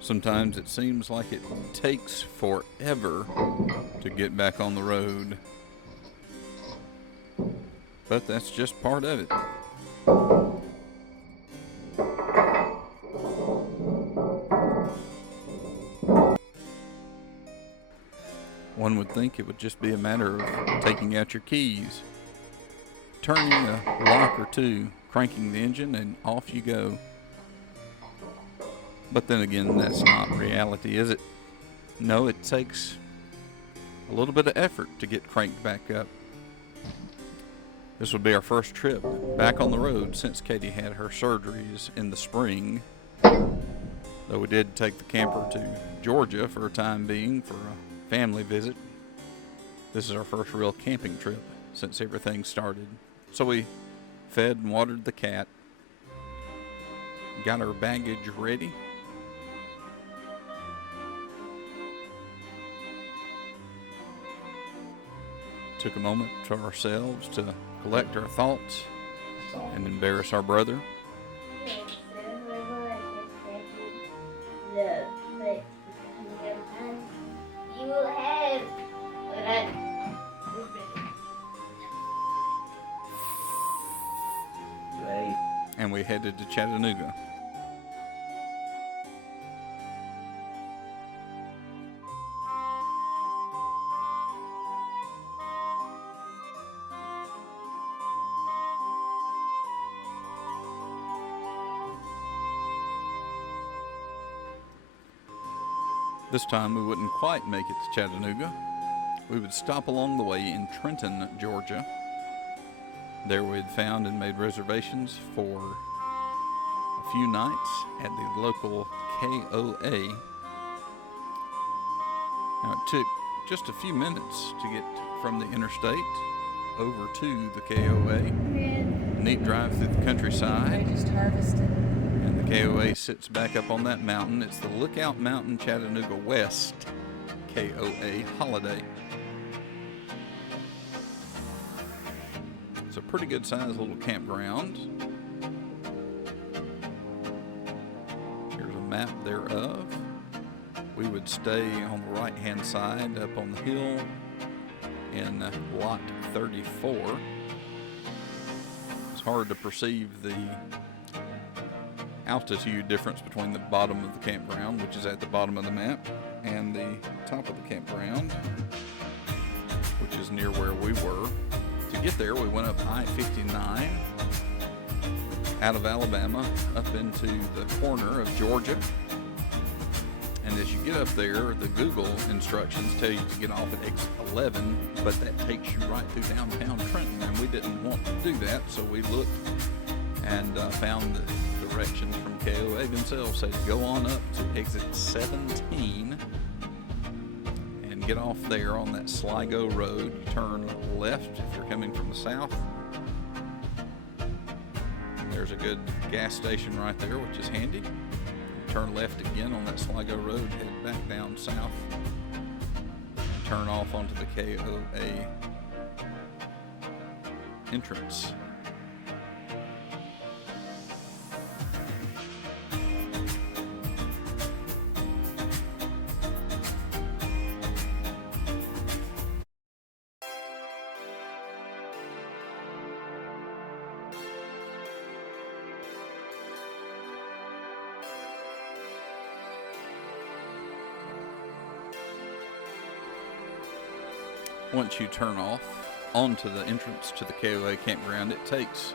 Sometimes it seems like it takes forever to get back on the road, but that's just part of it. One would think it would just be a matter of taking out your keys, turning a lock or two, cranking the engine, and off you go. But then again, that's not reality, is it? No, it takes a little bit of effort to get cranked back up. This will be our first trip back on the road since Katie had her surgeries in the spring. Though we did take the camper to Georgia for a time being for a family visit. This is our first real camping trip since everything started. So we fed and watered the cat, got our baggage ready. Took a moment to ourselves to collect our thoughts and embarrass our brother. And we headed to Chattanooga. This time we wouldn't quite make it to Chattanooga. We would stop along the way in Trenton, Georgia. There we had found and made reservations for a few nights at the local KOA. Now it took just a few minutes to get from the interstate over to the KOA. Neat drive through the countryside. I just harvested. The KOA sits back up on that mountain. It's the Lookout Mountain Chattanooga West KOA Holiday. It's a pretty good sized little campground. Here's a map thereof. We would stay on the right hand side up on the hill in lot 34. It's hard to perceive the altitude difference between the bottom of the campground, which is at the bottom of the map, and the top of the campground, which is near where we were. To get there, we went up I-59 out of Alabama up into the corner of Georgia. And as you get up there, the Google instructions tell you to get off at exit 11, but that takes you right through downtown Trenton, and we didn't want to do that, so we looked and found the directions from KOA themselves say to go on up to exit 17 and get off there on that Sligo Road. You turn left if you're coming from the south. There's a good gas station right there, which is handy. You turn left again on that Sligo Road, head back down south, and turn off onto the KOA entrance. Once you turn off onto the entrance to the KOA campground, it takes,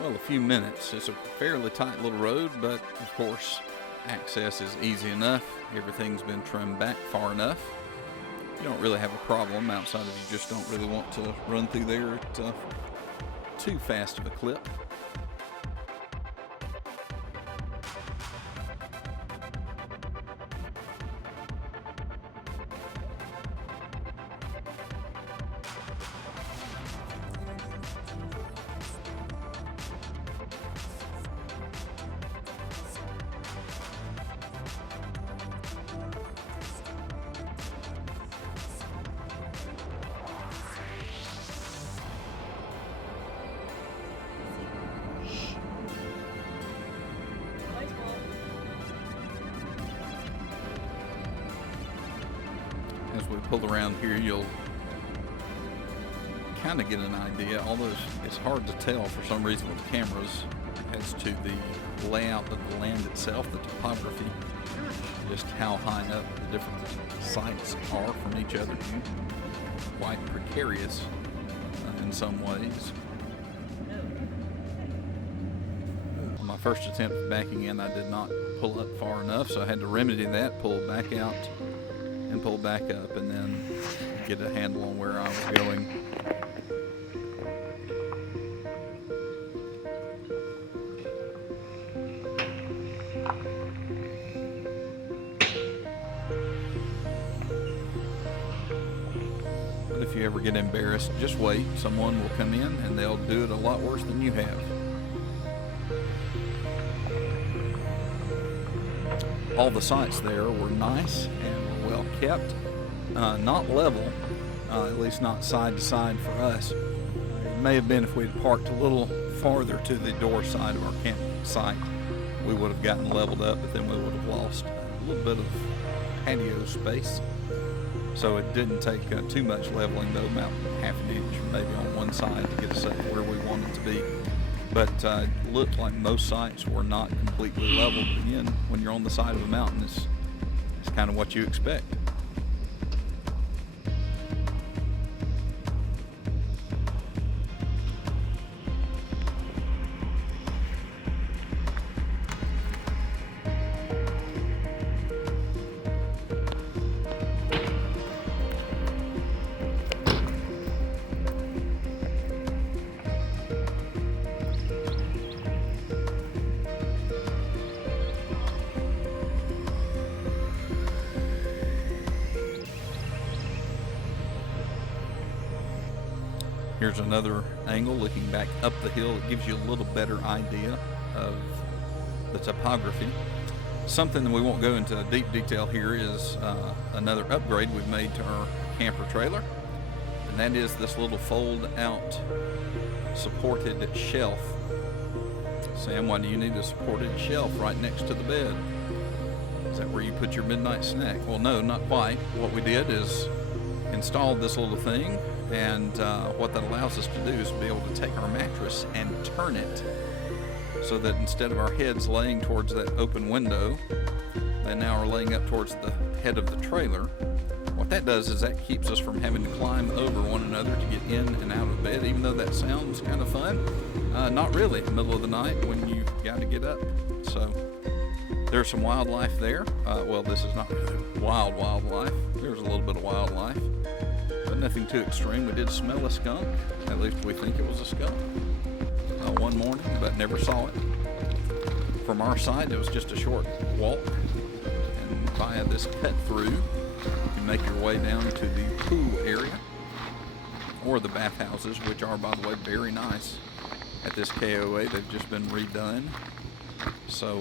well, a few minutes. It's a fairly tight little road, but of course access is easy enough. Everything's been trimmed back far enough. You don't really have a problem outside of you just don't really want to run through there at too fast of a clip. as we pull around here, you'll kind of get an idea, although it's hard to tell for some reason with the cameras as to the layout of the land itself, the topography, just how high up the different sites are from each other. Quite precarious in some ways. On my first attempt at backing in, I did not pull up far enough, so I had to remedy that, pull back out and pull back up, and then get a handle on where I was going. But if you ever get embarrassed, just wait. Someone will come in and they'll do it a lot worse than you have. All the sites there were nice and were well kept, not level, at least not side to side for us. It may have been if we had parked a little farther to the door side of our campsite, we would have gotten leveled up, but then we would have lost a little bit of patio space. So it didn't take too much leveling, though, about half an inch maybe on one side to get us up where we wanted to be. But it looked like most sites were not completely level. But again, when you're on the side of a mountain, it's kind of what you expect. Here's another angle looking back up the hill. It gives you a little better idea of the topography. Something that we won't go into deep detail here is another upgrade we've made to our camper trailer, and that is this little fold out supported shelf. Sam, why do you need a supported shelf right next to the bed? Is that where you put your midnight snack? Well, no, not quite. What we did is installed this little thing, and what that allows us to do is be able to take our mattress and turn it so that instead of our heads laying towards that open window, they now are laying up towards the head of the trailer. What that does is that keeps us from having to climb over one another to get in and out of bed, even though that sounds kind of fun. Not really in the middle of the night when you got to get up. So there's some wildlife there. Well, this is not really wildlife. There's a little bit of wildlife, but nothing too extreme. We did smell a skunk. At least we think it was a skunk one morning, but never saw it. From our side, it was just a short walk, and via this cut through, you can make your way down to the pool area or the bathhouses, which are, by the way, very nice at this KOA. They've just been redone, so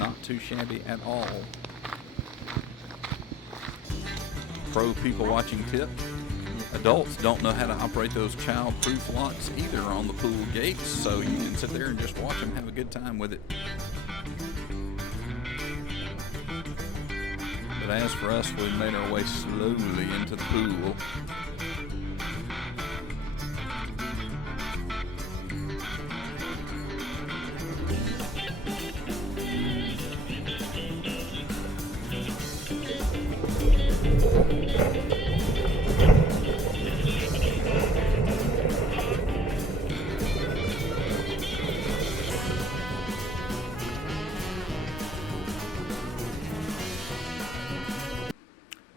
not too shabby at all. Pro people watching tip: adults don't know how to operate those child-proof locks either on the pool gates, so you can sit there and just watch them have a good time with it. But as for us, we made our way slowly into the pool.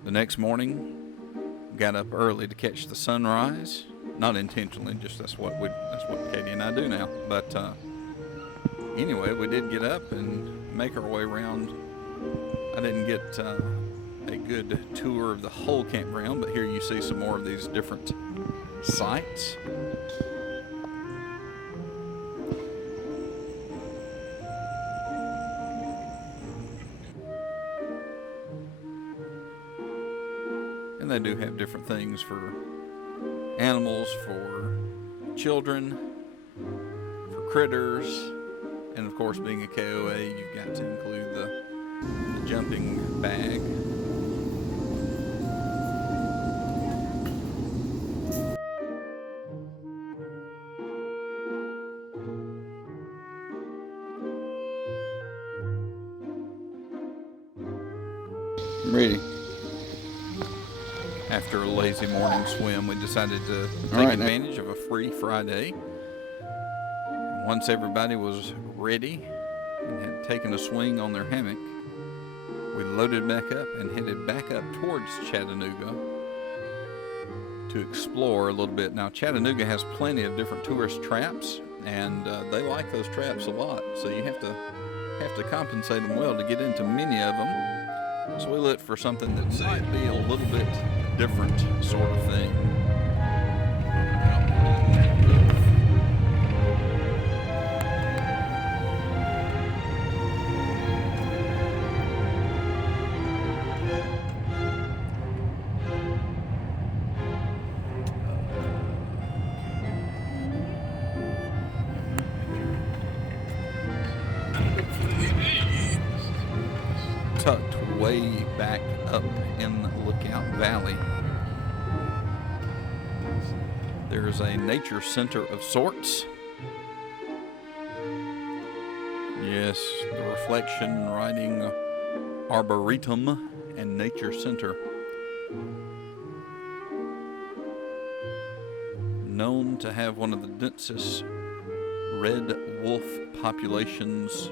The next morning, got up early to catch the sunrise. Not intentionally, just that's what Katie and I do now. But anyway, we did get up and make our way around. I didn't get a good tour of the whole campground, but here you see some more of these different sites. And they do have different things for animals, for children, for critters, and of course, being a KOA, you've got to include the jumping bag. Ready. After a lazy morning swim, we decided to take advantage of a free Friday. Once everybody was ready and had taken a swing on their hammock, we loaded back up and headed back up towards Chattanooga to explore a little bit. Now, Chattanooga has plenty of different tourist traps, and they like those traps a lot, so you have to compensate them well to get into many of them. So we looked for something that might be a little bit different sort of thing. Tucked way back up in the Lookout Valley, there's a nature center of sorts. Yes, the reflection writing Arboretum and Nature Center. Known to have one of the densest red wolf populations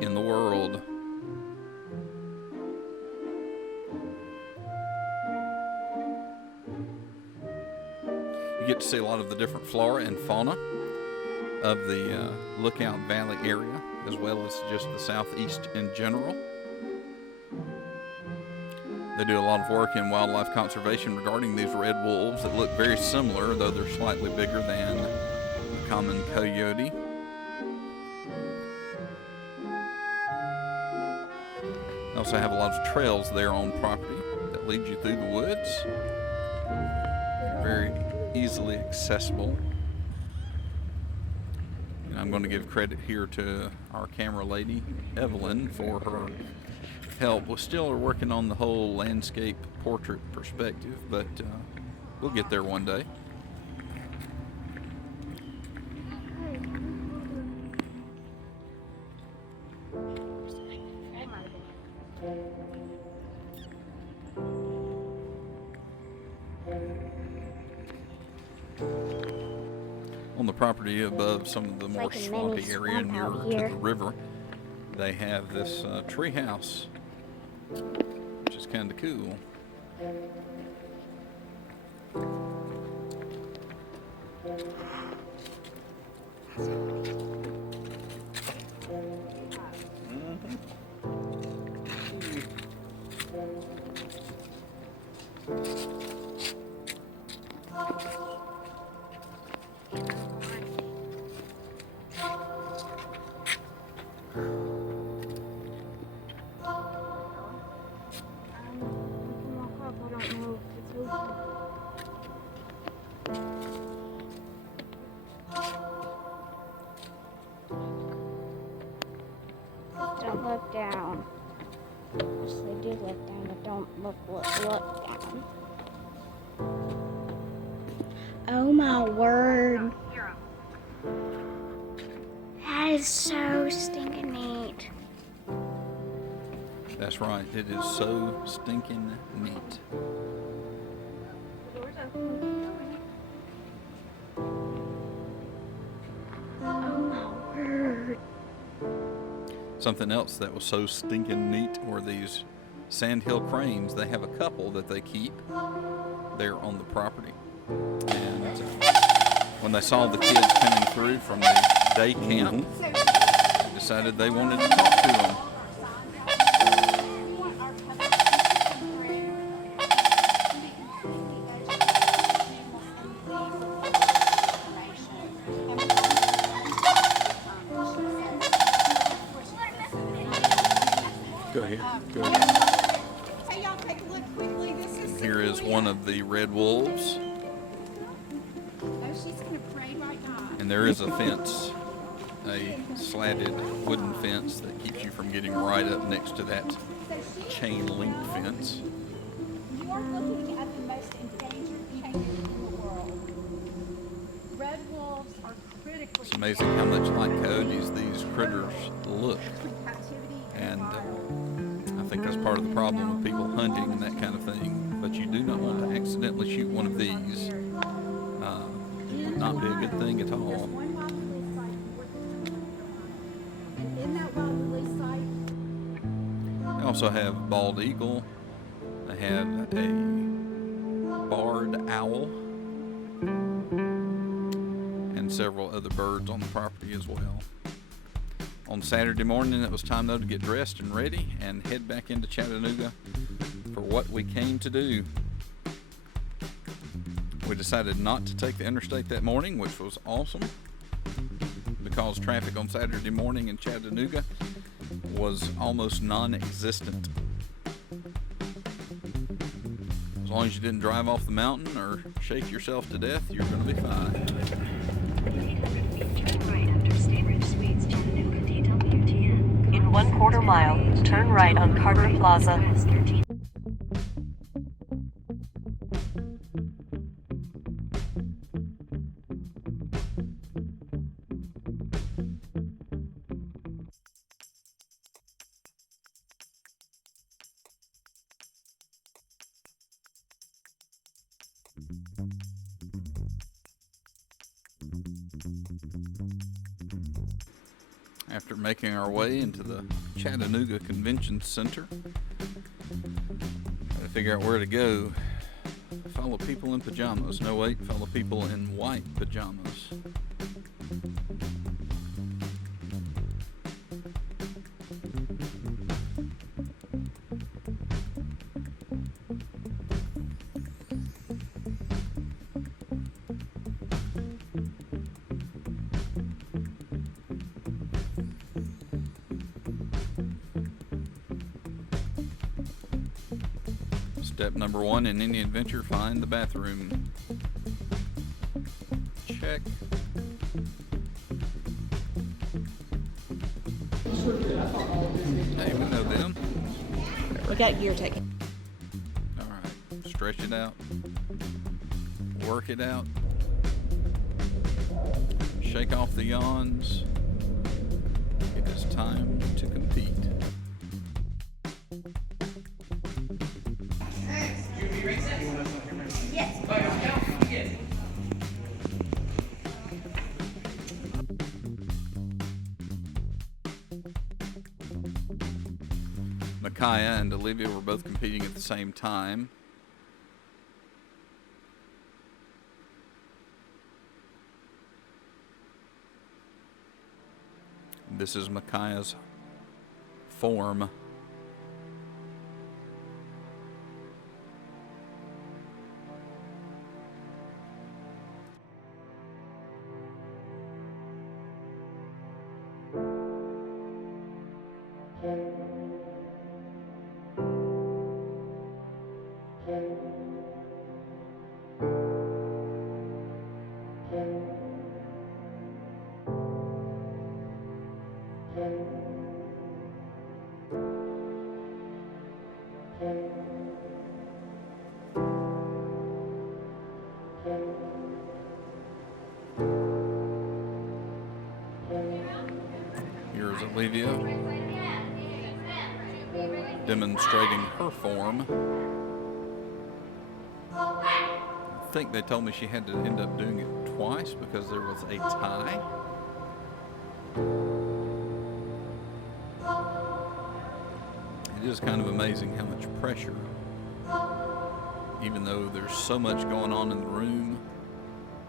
in the world. You get to see a lot of the different flora and fauna of the Lookout Valley area, as well as just the southeast in general. They do a lot of work in wildlife conservation regarding these red wolves that look very similar, though they're slightly bigger than the common coyote. They also have a lot of trails there on property that lead you through the woods. Very easily accessible. And I'm going to give credit here to our camera lady, Evelyn, for her help. We still are working on the whole landscape portrait perspective, but we'll get there one day. On the property above some of the more swampy area nearer to the river, they have this tree house, which is kind of cool. Don't look down. Yes, they do look down, but don't look down. Oh my word. That is so stinking neat. That's right, it is so stinking neat. Oh my word. Something else that was so stinking neat were these sandhill cranes. They have a couple that they keep there on the property. And when they saw the kids coming through from the day camp, they decided they wanted to talk to them. Go ahead. Hey, y'all, take a look quickly. This is Here is one of the red wolves, Oh, she's gonna pray right now. and there is a fence, a slatted wooden fence that keeps you from getting right up next to that chain link fence. You are looking at the most endangered canine in the world. Red wolves are critically It's amazing how much like coyotes these critters look. in captivity And I think that's part of the problem with people hunting and that kind of thing. But you do not want to accidentally shoot one of these. Would not be a good thing at There's all. one wild release site worth $200. And in that wild release site, They also have bald eagle. They have a barred owl and several other birds on the property as well. On Saturday morning, it was time though to get dressed and ready and head back into Chattanooga for what we came to do. We decided not to take the interstate that morning, which was awesome because traffic on Saturday morning in Chattanooga was almost non-existent. As long as you didn't drive off the mountain or shake yourself to death, you're going to be fine. Turn right after Stay Rich Suites, Chattanooga, DWTN. In 1/4 mile, turn right on Carter Plaza. After making our way into the Chattanooga Convention Center, got to figure out where to go. Follow people in pajamas. No, wait, follow people in white pajamas. Step number 1 in any adventure, find the bathroom. Check. Hey, we know them. We got gear taken. Alright, stretch it out. Work it out. Shake off the yawns. It is time to compete. Micaiah and Olivia were both competing at the same time. This is Micaiah's form. Here's Olivia demonstrating her form. I think they told me she had to end up doing it twice because there was a tie. It is kind of amazing how much pressure, even though there's so much going on in the room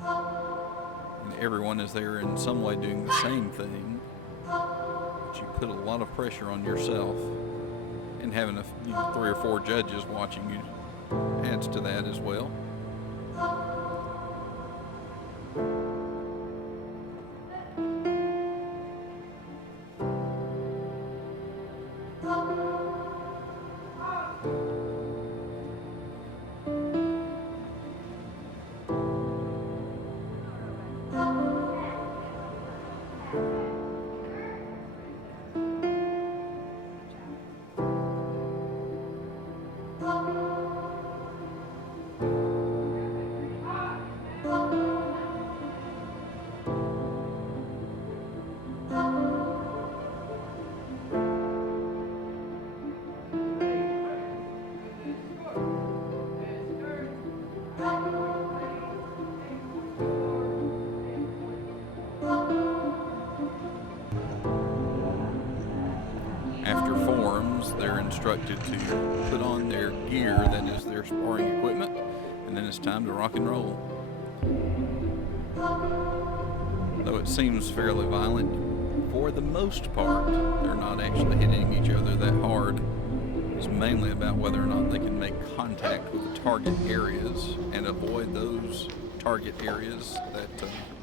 and everyone is there in some way doing the same thing, but you put a lot of pressure on yourself, and having 3 or 4 judges watching you adds to that as well. is they're instructed to put on their gear, that is their sparring equipment, and then it's time to rock and roll. Though it seems fairly violent, for the most part, they're not actually hitting each other that hard. It's mainly about whether or not they can make contact with the target areas and avoid those target areas that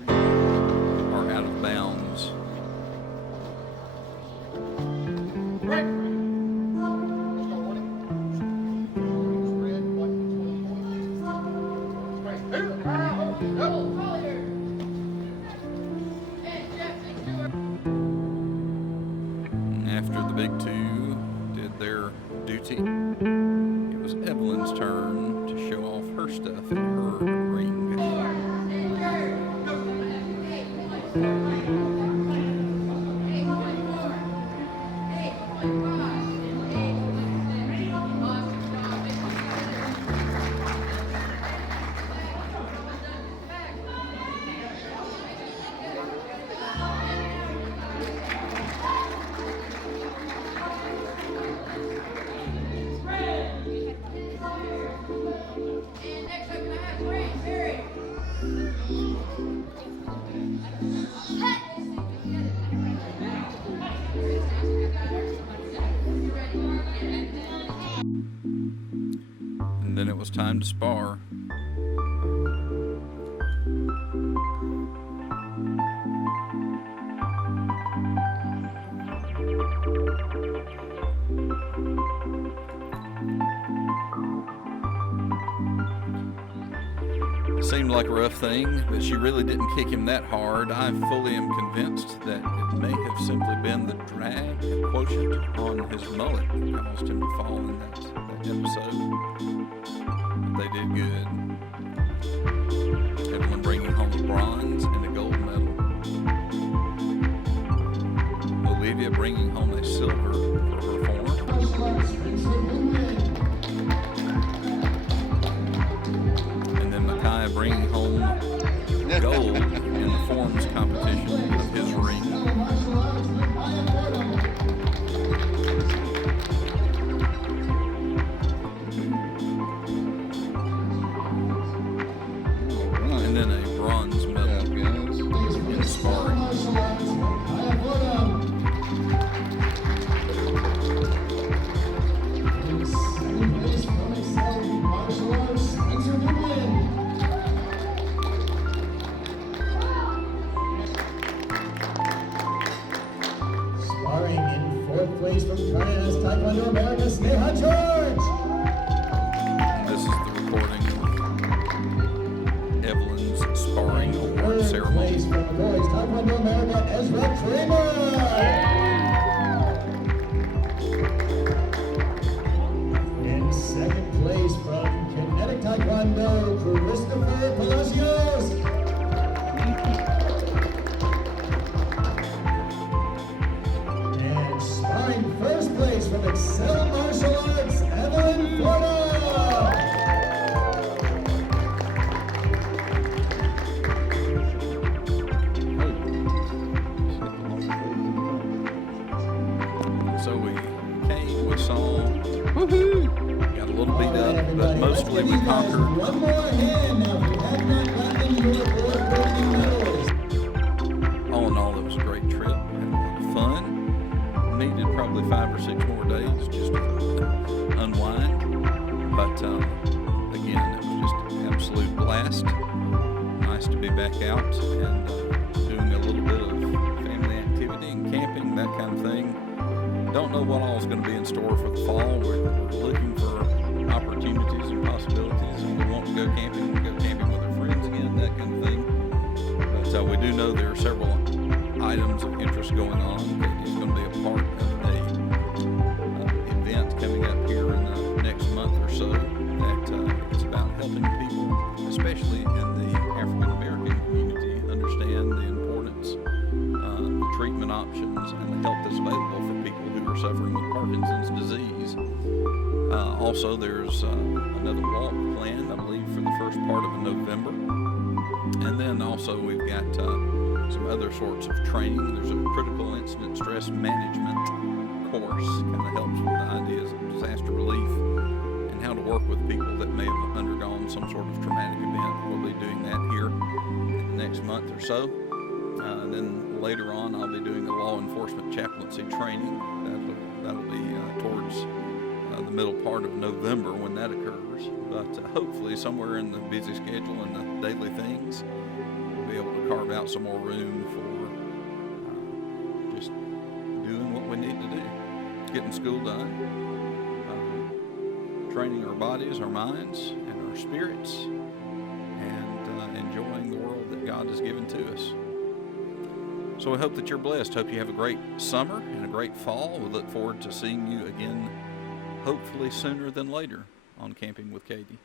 are out of bounds. After the big two did their duty, it was Evelyn's turn to show off her stuff in her ring. And then it was time to spar. It seemed like a rough thing, but she really didn't kick him that hard. I fully am convinced that it may have simply been the drag quotient on his mullet that caused him to fall in that episode. They did good. Evelyn bringing home a bronze and a gold medal. Olivia bringing home a silver for her form. And then Micaiah bringing home gold in the forms competition of his ring. And then a bronze medal in sparring. Sparring in fourth place from Canada's Taekwondo America, George. This is the recording of Evelyn's sparring award Third ceremony. place from boys Taekwondo America, Ezra Kramer. In second place from Kinetic Taekwondo, Christopher Palacios. And sparring first place from Excel Martial Arts, Evelyn Florida. So we saw, got a little beat up, but mostly we conquered. One more hand now. If you have not gotten your award-winning medals. All in all, it was a great trip. Had a lot of fun. Needed probably 5 or 6 more days just to unwind. But again, it was just an absolute blast. Nice to be back out and doing a little bit of family activity and camping, that kind of thing. Don't know what all is going to be in store for the fall. We're looking for opportunities and possibilities, and we want to go camping with our friends again, that kind of thing. But we do know there are several items of interest going on. Katie's going to be a part of a event coming up here in the next month or so that is about helping people, especially in the African American community, understand the importance, the treatment options, and the help that's available for people who are suffering with Parkinson's disease. Also, there's another walk planned, I believe, for the first part of November. And then also we've got some other sorts of training. There's a critical incident stress management course, kind of helps with the ideas of disaster relief and how to work with people that may have undergone some sort of traumatic event. We'll be doing that here in the next month or so. And then later on, I'll be doing the law enforcement chaplaincy training. That'll be towards the middle part of November when that occurs. But hopefully somewhere in the busy schedule and the daily things, we'll be able to carve out some more room for just doing what we need to do. Getting school done, training our bodies, our minds, and our spirits, and enjoying the world that God has given to us. So we hope that you're blessed. Hope you have a great summer and a great fall. We look forward to seeing you again, hopefully sooner than later, on Camping with Katie.